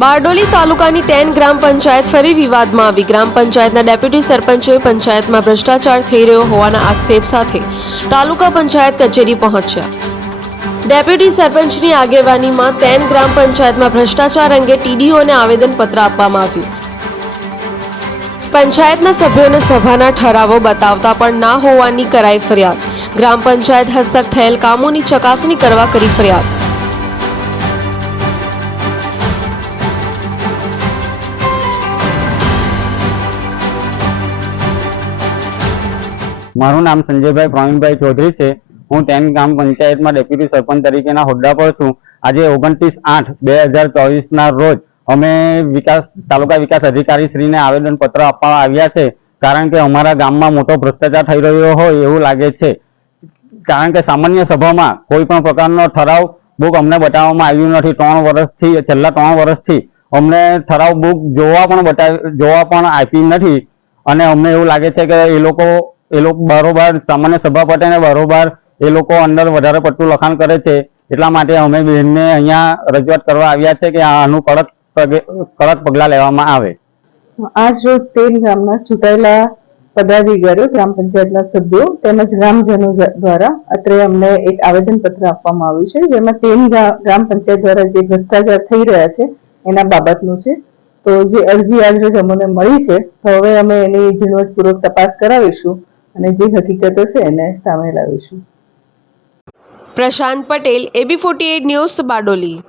બારડોલી તાલુકાની તેન ગ્રામ પંચાયત ફરી વિવાદમાં આવી. ગ્રામ પંચાયતના ડેપ્યુટી સરપંચે પંચાયતમાં ભ્રષ્ટાચાર થઈ રહ્યો હોવાના આક્ષેપ સાથે તાલુકા પંચાયત કચેરી પહોંચ્યા. ડેપ્યુટી સરપંચની આગેવાનીમાં તેન ગ્રામ પંચાયતમાં ભ્રષ્ટાચાર અંગે ટીડીઓને આવેદનપત્ર આપવામાં આવ્યું. પંચાયતના સભ્યોને સભાના ઠરાવો બતાવતા પણ ના હોવાની કરાઈ ફરિયાદ. ગ્રામ પંચાયત હસ્તક થયેલ કામોની ચકાસણી કરવા કરી ફરિયાદ. મારું નામ સંજયભાઈ પ્રવીણભાઈ ચૌધરી છે. હું ટેન ગ્રામ પંચાયતમાં ડેપ્યુટી સરપંચ તરીકેના હોદ્દા પર છું. આજે ઓગણત્રીસ આઠ બે હજાર ચોવીસના રોજ અમે વિકાસ, તાલુકા વિકાસ અધિકારી શ્રીને આવેદનપત્ર આપવા આવ્યા છે. કારણ કે અમારા ગામમાં મોટો ભ્રષ્ટાચાર થઈ રહ્યો હોય એવું લાગે છે. કારણ કે સામાન્ય સભામાં કોઈ પણ પ્રકારનો ઠરાવ બુક અમને બતાવવામાં આવ્યું નથી. ત્રણ વર્ષથી, છેલ્લા ત્રણ વર્ષથી અમને ઠરાવ બુક જોવા પણ બતાવી, જોવા પણ આપી નથી. અને અમને એવું લાગે છે કે એ લોકો એ લોકો બારોબાર, સામાન્ય સભા પટે ને બારોબાર, એ લોકો અંદર વધારે પડતું લખાણ કરે છે. એટલા માટે અમે બેનને અહીંયા રજૂઆત કરવા આવ્યા છે કે આનું કડક કડક પગલાં લેવામાં આવે. આજ રોજ તેર ગામના ચૂંટાયેલા પદાધિકારીઓ, ગ્રામ પંચાયતના સભ્યો તેમજ ગ્રામજનો દ્વારા અત્રે અમને એક આવેદન પત્ર આપવામાં આવ્યું છે. જેમાં તેર ગ્રામ પંચાયત દ્વારા જે ભ્રષ્ટાચાર થઈ રહ્યા છે, એના બાબતનું છે. તો જે અરજી આજ રોજ અમને મળી છે, તો હવે અમે એની ઝીણવટપૂર્વક તપાસ કરાવીશું. અને જે હકીકતો છે એને સામે લાવીશું. Prashant Patel AB forty news Bardoli.